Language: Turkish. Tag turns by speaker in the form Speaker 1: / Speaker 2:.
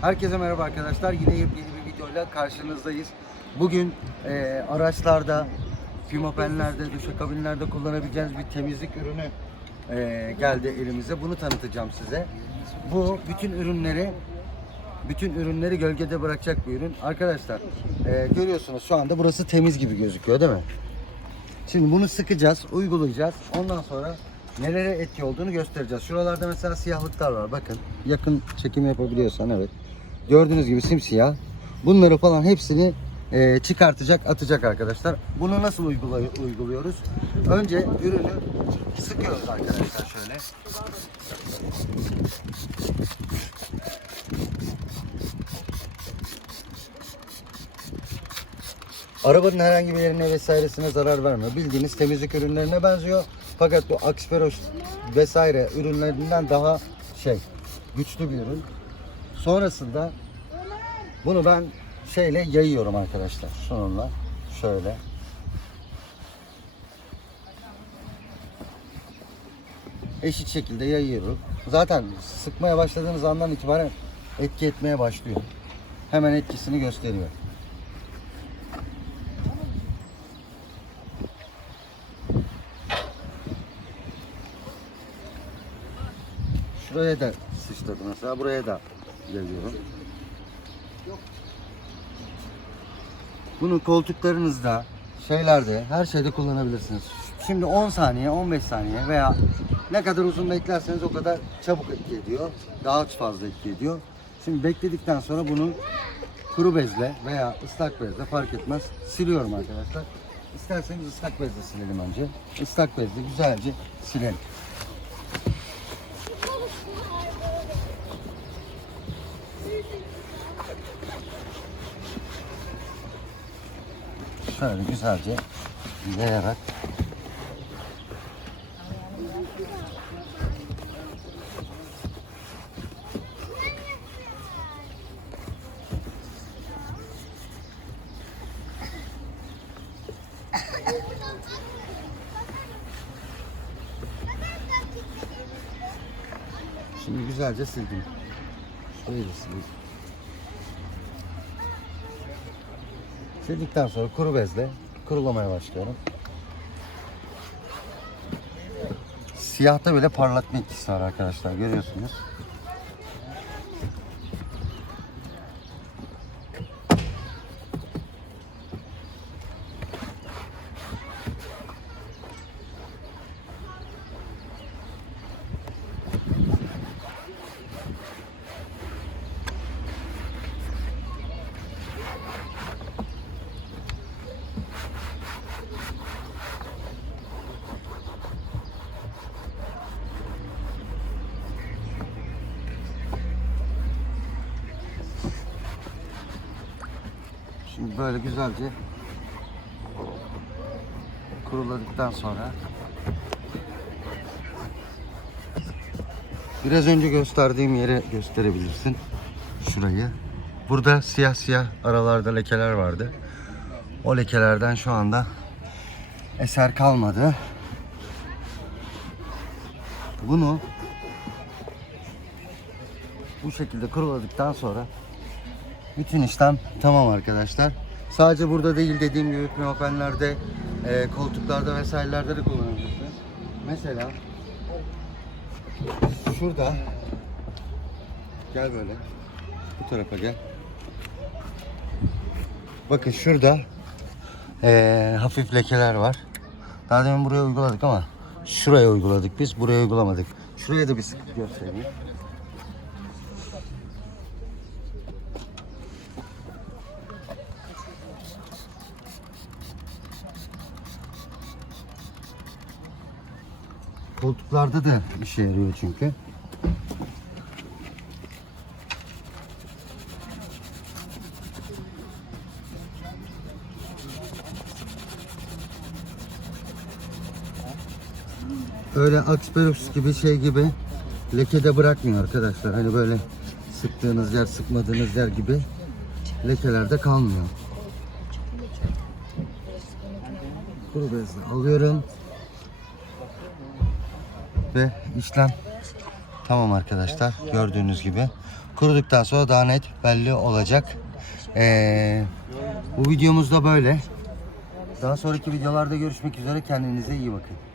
Speaker 1: Herkese merhaba arkadaşlar. Yine yepyeni bir videoyla karşınızdayız. Bugün e, araçlarda, pimapenlerde, duşakabinlerde kullanabileceğiniz bir temizlik ürünü e, geldi elimize. Bunu tanıtacağım size. Bu bütün ürünleri bütün ürünleri gölgede bırakacak bir ürün. Arkadaşlar e, görüyorsunuz şu anda burası temiz gibi gözüküyor değil mi? Şimdi bunu sıkacağız, uygulayacağız. Ondan sonra nelere etki olduğunu göstereceğiz. Şuralarda mesela siyahlıklar var. Bakın yakın çekim yapabiliyorsan evet. Gördüğünüz gibi simsiyah. Bunları falan hepsini e, çıkartacak, atacak arkadaşlar. Bunu nasıl uygula- uyguluyoruz? Önce ürünü sıkıyoruz arkadaşlar şöyle. Arabanın herhangi bir yerine vesairesine zarar vermiyor. Bildiğiniz temizlik ürünlerine benziyor. Fakat bu Axiperos vesaire ürünlerinden daha şey güçlü bir ürün. Sonrasında bunu ben şeyle yayıyorum arkadaşlar. Şununla şöyle. Eşit şekilde yayıyorum. Zaten sıkmaya başladığınız andan itibaren etki etmeye başlıyor. Hemen etkisini gösteriyor. Şuraya da sıçradı mesela. Buraya da yayıyorum. Bunu koltuklarınızda, şeylerde, her şeyde kullanabilirsiniz. Şimdi 10 saniye, 15 saniye veya ne kadar uzun beklerseniz o kadar çabuk etki ediyor. Daha fazla etki ediyor. Şimdi bekledikten sonra bunu kuru bezle veya ıslak bezle fark etmez siliyorum arkadaşlar. İsterseniz ıslak bezle silelim önce. Islak bezle güzelce silelim. Şöyle güzelce yayarak Şimdi güzelce sildim. Şurayı da Sildikten sonra kuru bezle kurulamaya başlıyorum. Siyahta bile parlatma etkisi var arkadaşlar görüyorsunuz. Şimdi böyle güzelce kuruladıktan sonra biraz önce gösterdiğim yere gösterebilirsin. Şurayı. Burada siyah siyah aralarda lekeler vardı. O lekelerden şu anda eser kalmadı. Bunu bu şekilde kuruladıktan sonra bütün işlem tamam arkadaşlar. Sadece burada değil dediğim gibi pneumapenlerde, e, koltuklarda vesairelerde de kullanabilirsiniz. Mesela şurada gel böyle bu tarafa gel. Bakın şurada e, hafif lekeler var. Daha demin buraya uyguladık ama şuraya uyguladık biz. Buraya uygulamadık. Şuraya da bir sıkıntı göstereyim. Koltuklarda da işe yarıyor çünkü. Öyle Axperos gibi şey gibi leke de bırakmıyor arkadaşlar. Hani böyle sıktığınız yer sıkmadığınız yer gibi lekelerde kalmıyor. Kuru bezle alıyorum. Ve işlem tamam arkadaşlar. Gördüğünüz gibi Kuruduktan sonra daha net belli olacak. Ee, bu videomuz da böyle. Daha sonraki videolarda görüşmek üzere. Kendinize iyi bakın.